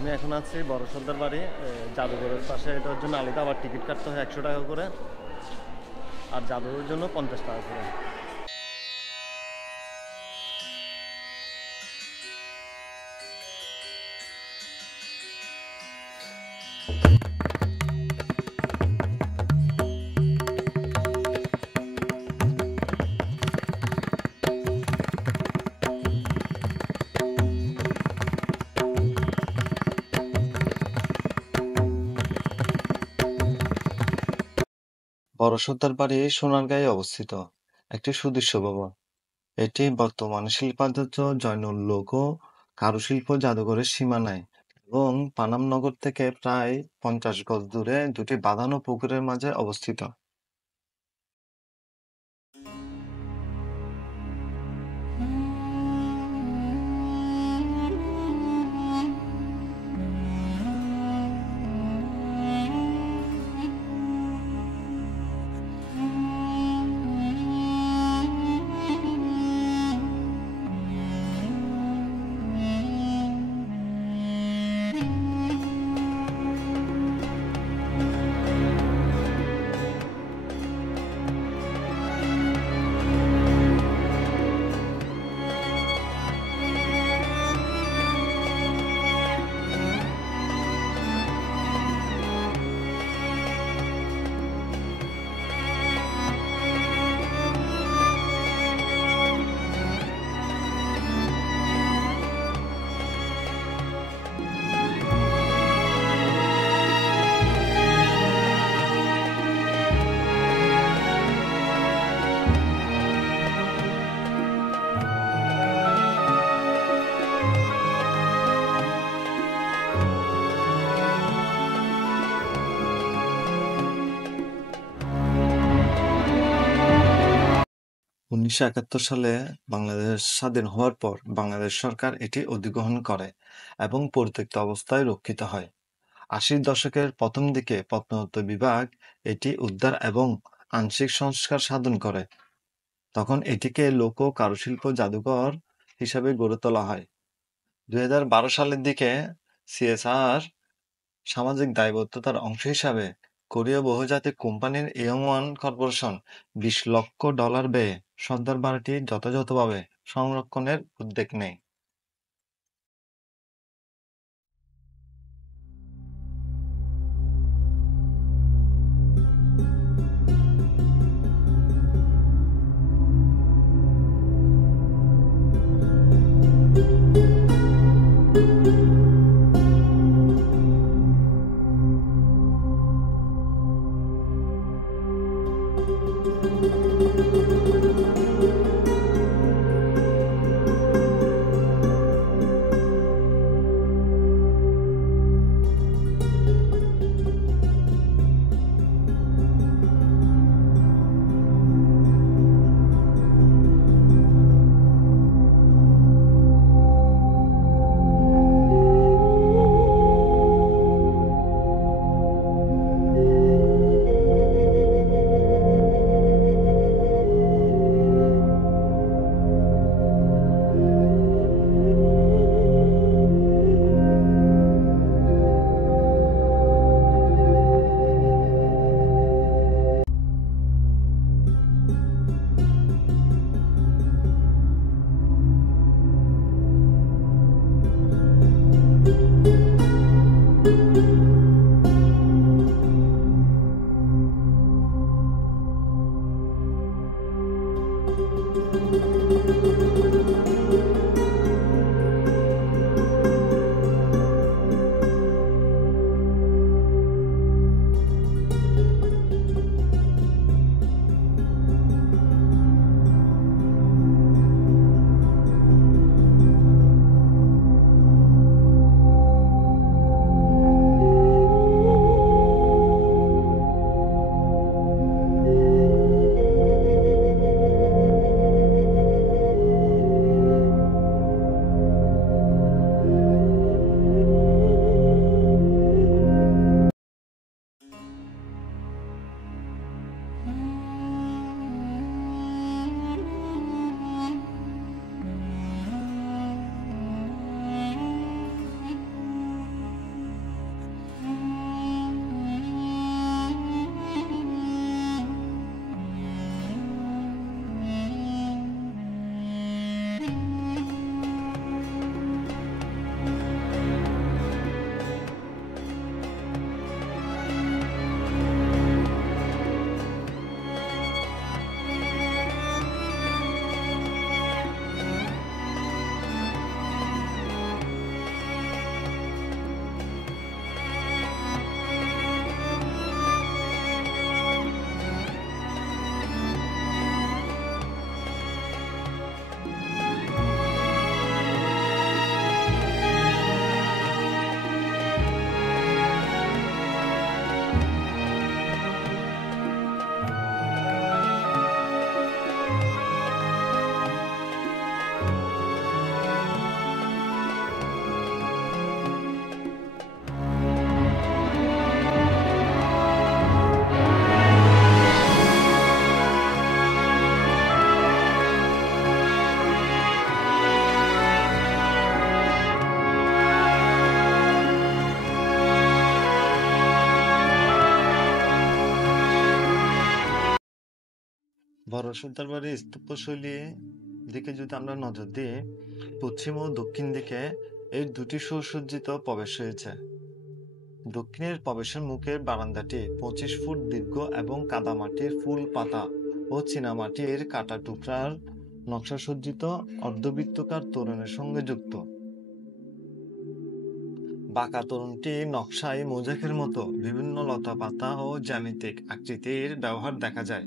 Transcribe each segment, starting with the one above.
আমি এখন আছি বড় সর্দার বাড়ি জাদুঘরের পাশে। এটার জন্য আলাদা আবার টিকিট কাটতে হয় 100 টাকা করে, আর জাদুঘরের জন্য 50 টাকা করে। বড় সর্দার বাড়ি সোনারগাঁয়ে অবস্থিত একটি সুদৃশ্য ভবন। এটি বর্তমানে শিল্পাচার্য জয়নুল লোক কারুশিল্প জাদুঘরের সীমানায় এবং পানাম নগর থেকে প্রায় 50 গজ দূরে দুটি বাঁধানো পুকুরের মাঝে অবস্থিত। 1971 সালে বাংলাদেশ স্বাধীন হওয়ার পর বাংলাদেশ সরকার এটি অধিগ্রহণ করে এবং পরিত্যক্ত অবস্থায় রক্ষিত হয়। 80-র দশকের প্রথম দিকে প্রত্নতত্ত্ব বিভাগ এটি উদ্ধার এবং আংশিক সংস্কার সাধন করে। তখন এটিকে লোক কারুশিল্প জাদুঘর হিসাবে গড়ে তোলা হয়। 2012 সালের দিকে সিএসআর সামাজিক দায়বদ্ধতার অংশ হিসাবে কোরীয় বহুজাতিক কোম্পানি ইয়ংওয়ান কর্পোরেশন $20 লক্ষ ব্যয়ে সর্দার বাড়িটি যথাযথভাবে সংরক্ষণের উদ্যোগ নেয়। বড় সর্দার বাড়ির স্থাপত্যশৈলী দিকে যদি আমরা নজর দিই, পশ্চিম ও দক্ষিণ দিকে এর দুটি সুসজ্জিত প্রবেশ রয়েছে। দক্ষিণের প্রবেশের মুখের বারান্দাটি 25 ফুট দীর্ঘ এবং কাদামাটির ফুল পাতা ও চীনামাটির কাটা টুকরার নকশাসজ্জিত অর্ধবৃত্তাকার তোরণের সঙ্গে যুক্ত। বাঁকা তোরণটি নকশায় মোজাইকের মতো বিভিন্ন লতাপাতা ও জ্যামিতিক আকৃতির ব্যবহার দেখা যায়।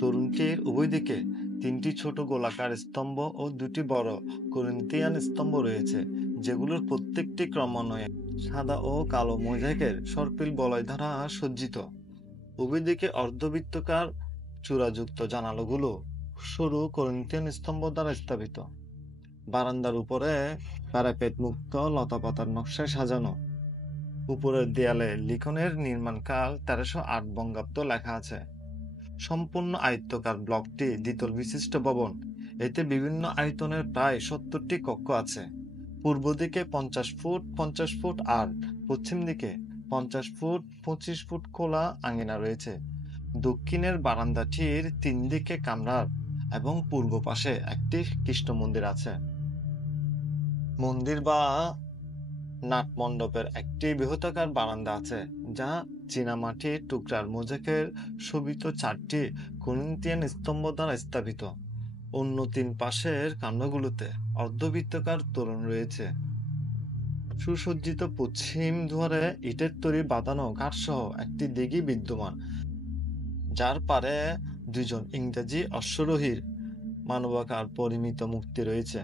তোরণটির উভয় দিকে 3টি ছোট গোলাকার স্তম্ভ ও 2টি বড় করিন্থিয়ান স্তম্ভ রয়েছে, যেগুলোর প্রত্যেকটি ক্রমান্বয়ে সাদা ও কালো মোজাইকের সর্পিল বলয় দ্বারা সজ্জিত। উভয় দিকে অর্ধবৃত্তাকার চূড়াযুক্ত জানালাগুলো সরু করিন্থিয়ান স্তম্ভ দ্বারা স্থাপিত। বারান্দার উপরে প্যারাপেট মুক্ত লতাপাতার নকশায় সাজানো। উপরের দেয়ালে লিখনের নির্মাণকাল 1308 বঙ্গাব্দ লেখা আছে। সম্পূর্ণ আয়তাকার ব্লকটি দ্বিতল বিশিষ্ট ভবন। এতে বিভিন্ন আয়তনের প্রায় 70টি কক্ষ আছে। পূর্ব দিকে 50 ফুট 50 ফুট আর পশ্চিম দিকে 50 ফুট 25 ফুট খোলা আঙিনা রয়েছে। দক্ষিণের বারান্দাটির 3 দিকে কামরার এবং পূর্ব পাশে একটি কৃষ্ণ মন্দির আছে। মন্দির বা নাটমণ্ডপের একটি বৃহদাকার বারান্দা আছে, যা চীনামাটির টুকরার মোজাইকের শোভিত 4টি করিন্থিয়ান স্তম্ভ দ্বারা স্থাপিত। অন্য 3 পাশের কামরাগুলোতে অর্ধবৃত্তাকার তোরণ রয়েছে। সুসজ্জিত পশ্চিম দুয়ারে ইটের তৈরি বাঁধানো ঘাটসহ একটি দিঘি বিদ্যমান, যার পারে 2 জন ইংরেজি অশ্বারোহীর মানবাকার পরিমিত মূর্তি রয়েছে।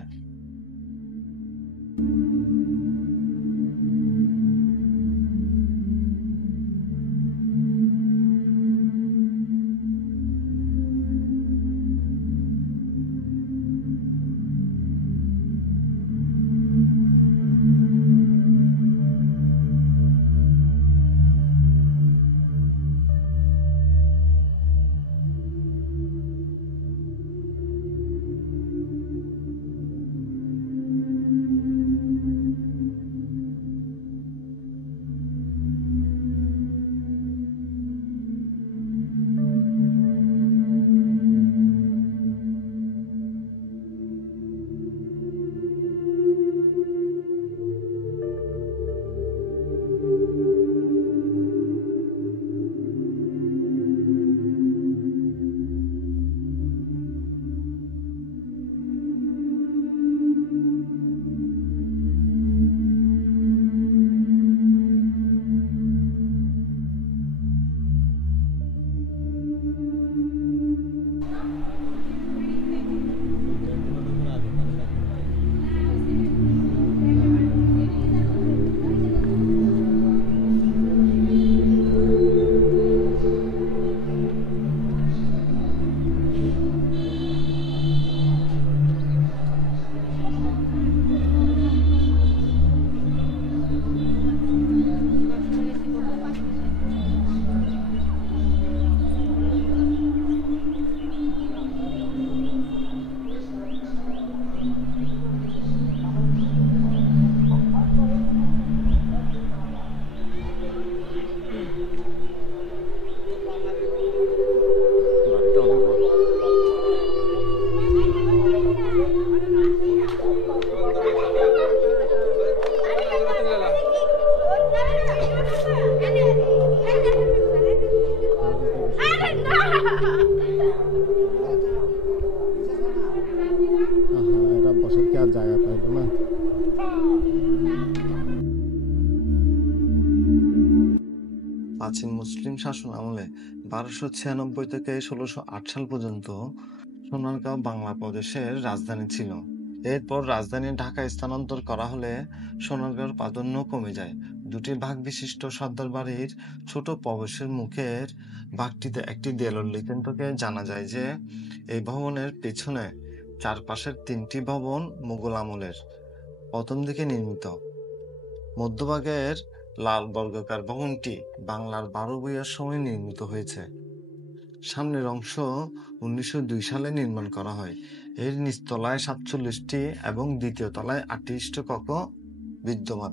এরা বসার কি আর জায়গা পাইল না। প্রাচীন মুসলিম শাসন আমলে 1296 থেকে 1608 সাল পর্যন্ত সোনারগাঁও বাংলা প্রদেশের রাজধানী ছিল। এরপর রাজধানী ঢাকায় স্থানান্তর করা হলে সোনারগাঁওর প্রাধান্য কমে যায়। 2টি ভাগ বিশিষ্ট সর্দার বাড়ির ছোট প্রবেশের মুখের ভাগটিতে একটি দেয়াল উল্লেখিত থেকে জানা যায় যে এই ভবনের পেছনে চারপাশের 3টি ভবন মুঘল আমলের প্রথম দিকে নির্মিত। মধ্যভাগের লাল বর্গাকার ভবনটি বাংলার 12 বইয়ের সময় নির্মিত হয়েছে। সামনের অংশ 1902 সালে নির্মাণ করা হয়। এর নিচতলায় 47টি এবং দ্বিতীয় তলায় 28টি কক্ষ বিদ্যমান।